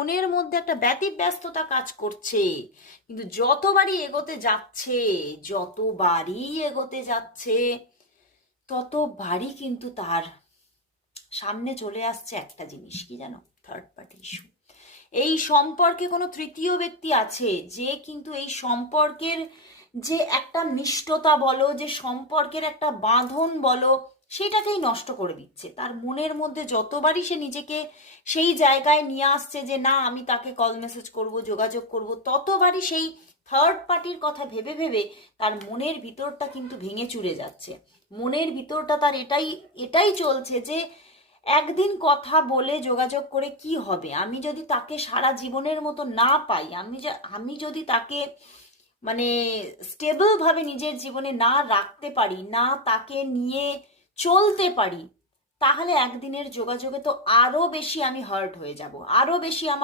মনের মধ্যে একটা ব্যতিব্যস্ততা কাজ করছে, কিন্তু যতবারই এগোতে যাচ্ছে ততবারই কিন্তু তার সামনে চলে আসছে একটা জিনিস, কি জানো? Third party issue. এই সম্পর্কে কোনো তৃতীয় ব্যক্তি আছে যে কিন্তু এই সম্পর্কের যে একটা মিষ্টতা বলো, যে সম্পর্কের একটা বাঁধন বলো, সেটাকেই নষ্ট করে দিচ্ছে। তার মনের মধ্যে যতবারই সে নিজেকে সেই জায়গায় নিয়ে আসছে যে না আমি তাকে কল মেসেজ করব, যোগাযোগ করব, ততবারই সেই থার্ড পার্টির কথা ভেবে ভেবে তার মনের ভিতরটা কিন্তু ভেঙে চুরে যাচ্ছে। মনের ভিতরটা তার এটাই এটাই চলছে যে একদিন কথা বলে যোগাযোগ করে কি হবে, আমি যদি তাকে সারা জীবনের মতো না পাই, আমি যদি তাকে মানে স্টেবল ভাবে নিজের জীবনে না রাখতে পারি, না তাকে নিয়ে চলতে পারি, তাহলে একদিনের যোগাযোগে তো আরো বেশি আমি হার্ট হয়ে যাব, আরো বেশি আমার